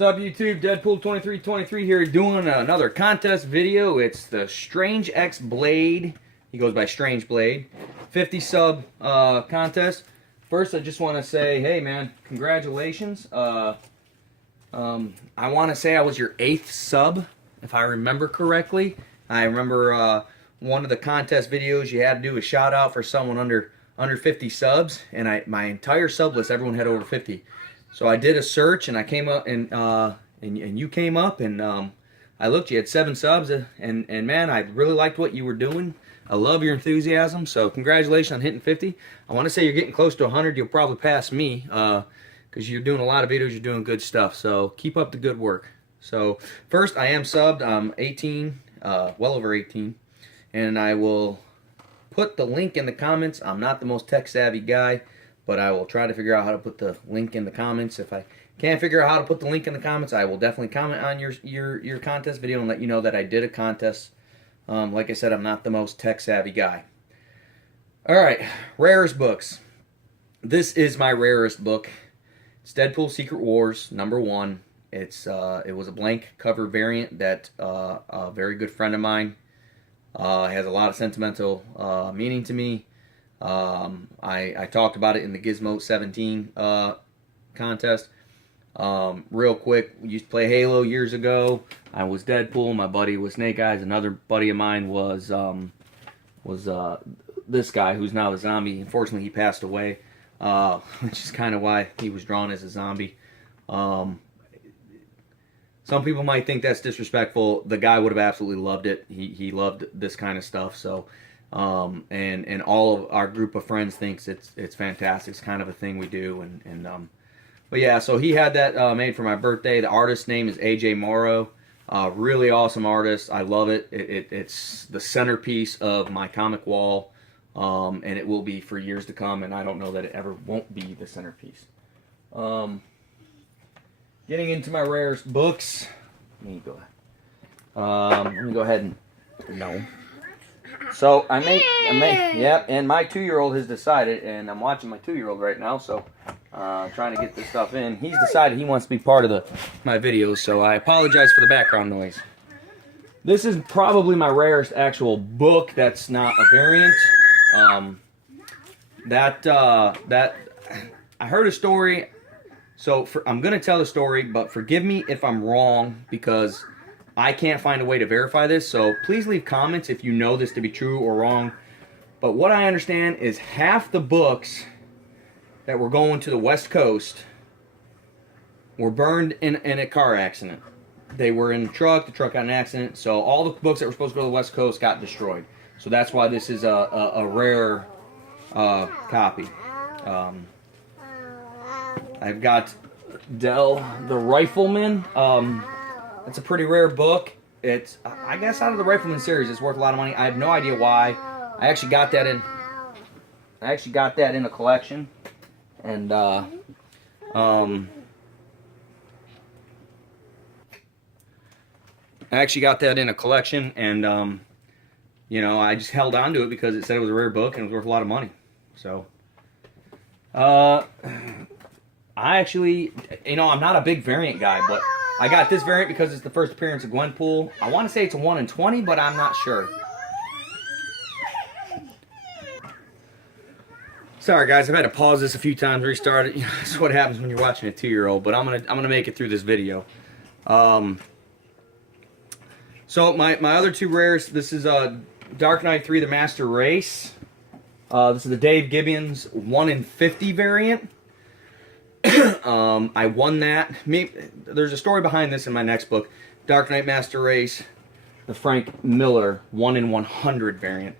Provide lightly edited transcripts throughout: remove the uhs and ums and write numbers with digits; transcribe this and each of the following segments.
What's up, YouTube? Deadpool2323 here doing another contest video. It's the Strangexblade. He goes by Strangexblade. 50 sub contest. First, I just want to say, hey man, congratulations. I want to say I was your 8th sub, if I remember correctly. I remember one of the contest videos you had to do a shout out for someone under 50 subs, and my entire sub list, everyone had over 50. So I did a search, and I came up, and you came up, and I looked. You had 7 subs, and man, I really liked what you were doing. I love your enthusiasm. So congratulations on hitting 50. I want to say you're getting close to 100. You'll probably pass me because you're doing a lot of videos. You're doing good stuff. So keep up the good work. So first, I am subbed. I'm 18, well over 18, and I will put the link in the comments. I'm not the most tech savvy guy, but I will try to figure out how to put the link in the comments. If I can't figure out how to put the link in the comments, I will definitely comment on your contest video and let you know that I did a contest. Like I said, I'm not the most tech savvy guy. Alright, rarest books. This is my rarest book. It's Deadpool Secret Wars #1. It was a blank cover variant that a very good friend of mine has a lot of sentimental meaning to me. I talked about it in the Gizmo 17 contest. Real quick, we used to play Halo years ago. I was Deadpool. My buddy was Snake Eyes. Another buddy of mine was this guy who's now a zombie. Unfortunately, he passed away, which is kind of why he was drawn as a zombie. Some people might think that's disrespectful. The guy would have absolutely loved it. He loved this kind of stuff. So. And all of our group of friends thinks it's fantastic. It's kind of a thing we do, but yeah, so he had that made for my birthday. The artist's name is AJ Morrow. Really awesome artist. I love it. It's the centerpiece of my comic wall, and it will be for years to come. And I don't know that it ever won't be the centerpiece. Getting into my rarest books. Let me go ahead and no. So I may, yeah, and my 2-year-old has decided, and I'm watching my 2-year-old right now, so trying to get this stuff in. He's decided he wants to be part of my videos, so I apologize for the background noise. This is probably my rarest actual book that's not a variant. I heard a story, so I'm going to tell the story, but forgive me if I'm wrong, because I can't find a way to verify this, so please leave comments if you know this to be true or wrong. But what I understand is half the books that were going to the West Coast were burned in a car accident. They were in the truck got in an accident, so all the books that were supposed to go to the West Coast got destroyed. So that's why this is a rare copy. I've got Dell the Rifleman. It's a pretty rare book. It's, I guess, out of the Rifleman series, it's worth a lot of money. I have no idea why. I actually got that in a collection, and you know, I just held on to it because it said it was a rare book and it was worth a lot of money. So, I actually, you know, I'm not a big variant guy, but I got this variant because it's the first appearance of Gwenpool. I want to say it's a 1 in 20, but I'm not sure. Sorry guys, I've had to pause this a few times, restart it. You know, that's what happens when you're watching a 2-year-old, but I'm gonna make it through this video. So my other 2 rares, this is Dark Knight 3: The Master Race. This is the Dave Gibbons 1 in 50 variant. I won that. There's a story behind this in my next book, Dark Knight Master Race, the Frank Miller 1 in 100 variant.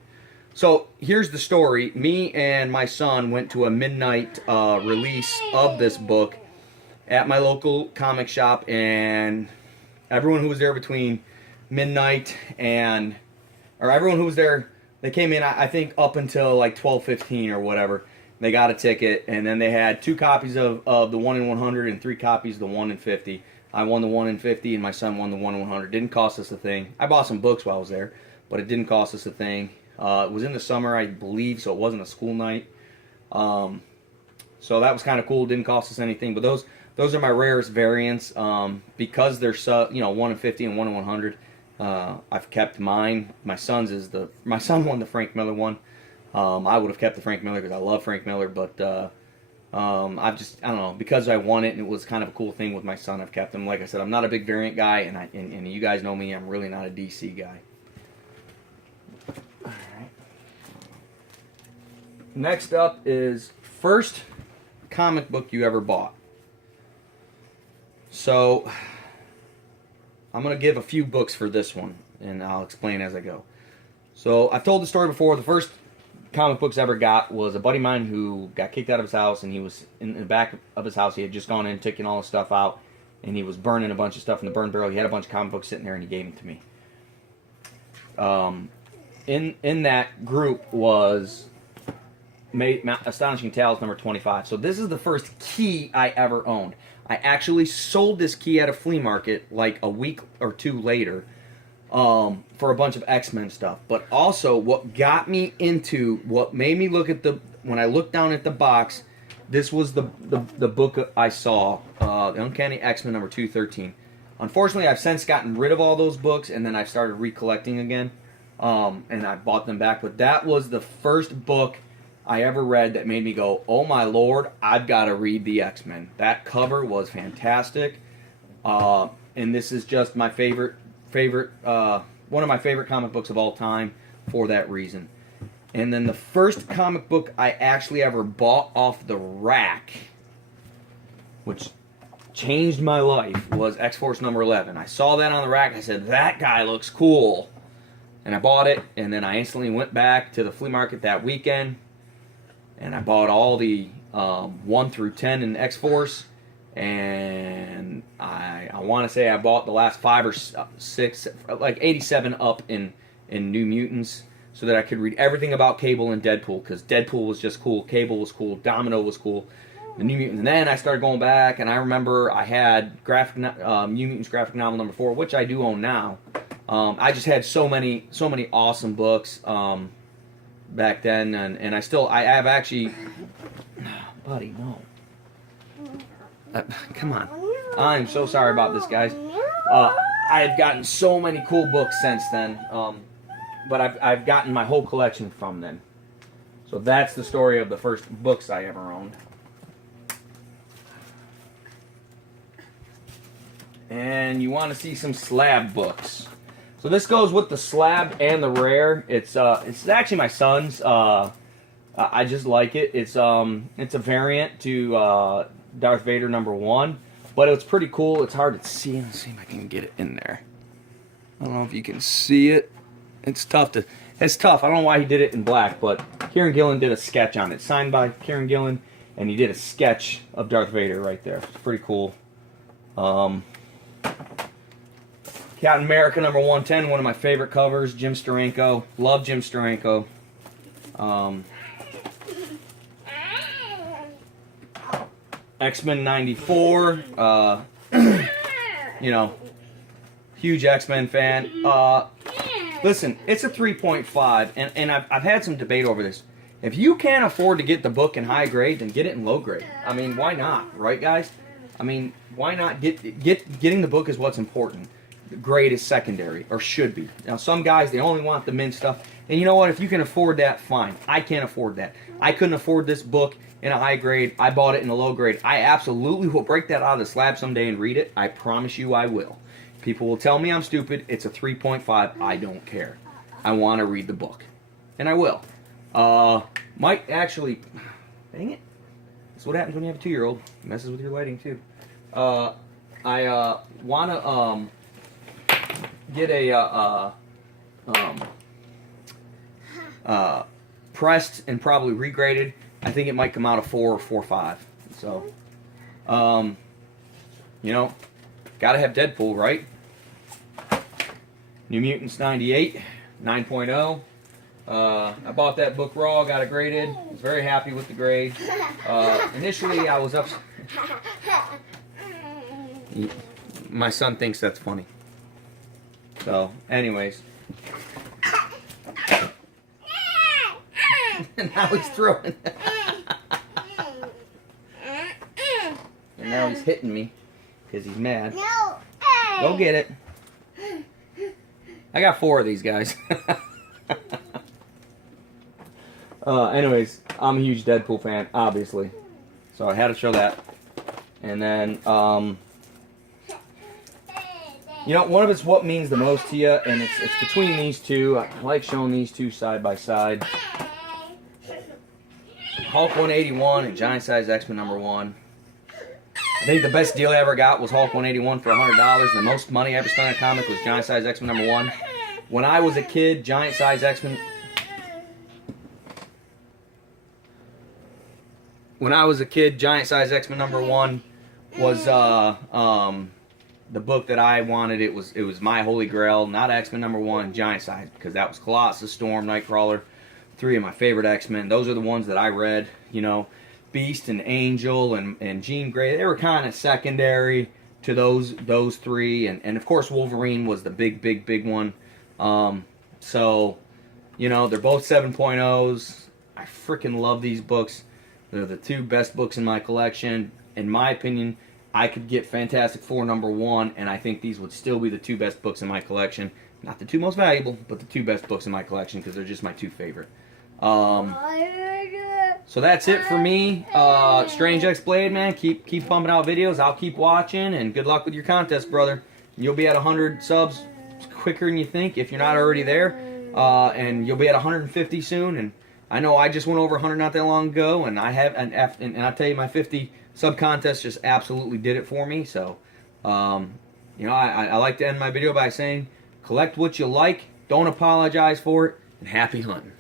So here's the story. Me and my son went to a midnight release of this book at my local comic shop, and everyone who was there between midnight and, or everyone who was there, they came in, I think, up until like 12:15 or whatever. They got a ticket, and then they had 2 copies of the 1 in 100 and 3 copies of the 1 in 50. I won the 1 in 50, and my son won the 1 in 100. Didn't cost us a thing. I bought some books while I was there, but it didn't cost us a thing. It was in the summer, I believe, so it wasn't a school night. So that was kind of cool. Didn't cost us anything. But Those are my rarest variants. Because they're 1 in 50 and 1 in 100. I've kept mine. My son won the Frank Miller one. I would have kept the Frank Miller because I love Frank Miller, but I don't know, because I won it and it was kind of a cool thing with my son. I've kept them. Like I said, I'm not a big variant guy, and you guys know me. I'm really not a DC guy. All right. Next up is first comic book you ever bought. So I'm gonna give a few books for this one, and I'll explain as I go. So I've told the story before. The first comic books I ever got was a buddy of mine who got kicked out of his house, and he was in the back of his house. He had just gone in, taken all his stuff out, and he was burning a bunch of stuff in the burn barrel. He had a bunch of comic books sitting there, and he gave them to me. In that group was Astonishing Tales number 25. So this is the first key I ever owned. I actually sold this key at a flea market like a week or two later. For a bunch of X-Men stuff. But also, what got me into, what made me look at when I looked down at the box, this was the book I saw, The Uncanny X-Men number 213. Unfortunately, I've since gotten rid of all those books, and then I've started recollecting again, and I bought them back. But that was the first book I ever read that made me go, oh my lord, I've got to read the X-Men. That cover was fantastic, and this is just my one of my favorite comic books of all time for that reason. And then the first comic book I actually ever bought off the rack, which changed my life, was X-Force number 11. I saw that on the rack. I said, that guy looks cool. And I bought it, and then I instantly went back to the flea market that weekend, and I bought all the 1 through 10 in X-Force. And I want to say I bought the last 5 or 6, like 87 up in New Mutants, so that I could read everything about Cable and Deadpool, because Deadpool was just cool, Cable was cool, Domino was cool, the New Mutants. And then I started going back, and I remember I had New Mutants graphic novel number 4, which I do own now. I just had so many awesome books back then, and I have actually, buddy, no. Come on. I'm so sorry about this, guys. I have gotten so many cool books since then, but I've gotten my whole collection from then. So that's the story of the first books I ever owned. And you want to see some slab books. So this goes with the slab and the rare. It's actually my son's. I just like it. It's a variant to Darth Vader number 1, but it's pretty cool. It's hard to see. Let's see if I can get it in there. I don't know if you can see it. It's tough. I don't know why he did it in black, but Kieran Gillen did a sketch on it, signed by Kieran Gillen, and he did a sketch of Darth Vader right there. It's pretty cool. Captain America number 110, one of my favorite covers. Jim Steranko, love Jim Steranko. X-Men 94, huge X-Men fan. Listen, it's a 3.5, and I've had some debate over this. If you can't afford to get the book in high grade, then get it in low grade. I mean, why not, right, guys? I mean, why not? Getting the book is what's important. The grade is secondary, or should be. Now, some guys, they only want the mint stuff. And you know what? If you can afford that, fine. I can't afford that. I couldn't afford this book in a high grade. I bought it in a low grade. I absolutely will break that out of the slab someday and read it. I promise you I will. People will tell me I'm stupid. It's a 3.5. I don't care. I want to read the book. And I will. Might actually... Dang it. That's what happens when you have a 2-year-old. It messes with your lighting, too. I want to get a... pressed and probably regraded. I think it might come out a 4 or 4.5. So, gotta have Deadpool, right? New Mutants 98, 9.0. I bought that book raw, got it graded. Was very happy with the grade. Initially, I was up. My son thinks that's funny. So, anyways. And now he's throwing. And now he's hitting me because he's mad. No. Hey. Go get it. I got 4 of these guys. Anyways, I'm a huge Deadpool fan, obviously. So I had to show that. And then, you know, one of it's what means the most to you, and it's between these two. I like showing these two side by side. Hulk 181 and Giant Size X-Men #1. I think the best deal I ever got was Hulk 181 for $100. The most money I ever spent on a comic was Giant Size X-Men #1. When I was a kid, Giant Size X-Men... When I was a kid, Giant Size X-Men #1 was the book that I wanted. It was my holy grail, not X-Men #1, Giant Size, because that was Colossus, Storm, Nightcrawler, 3 of my favorite X-Men. Those are the ones that I read, you know. Beast and Angel and Jean Grey, they were kind of secondary to those 3, and of course Wolverine was the big one. So, you know, they're both 7.0s. I freaking love these books. They're the 2 best books in my collection. In my opinion, I could get Fantastic Four #1, and I think these would still be the 2 best books in my collection. Not the 2 most valuable, but the 2 best books in my collection because they're just my 2 favorite. So that's it for me. Strangexblade, man. Keep pumping out videos. I'll keep watching, and good luck with your contest, brother. You'll be at 100 subs quicker than you think if you're not already there, and you'll be at 150 soon. And I know I just went over 100 not that long ago, and and I'll tell you, my 50 sub contest just absolutely did it for me. So, you know, I like to end my video by saying, collect what you like, don't apologize for it, and happy hunting.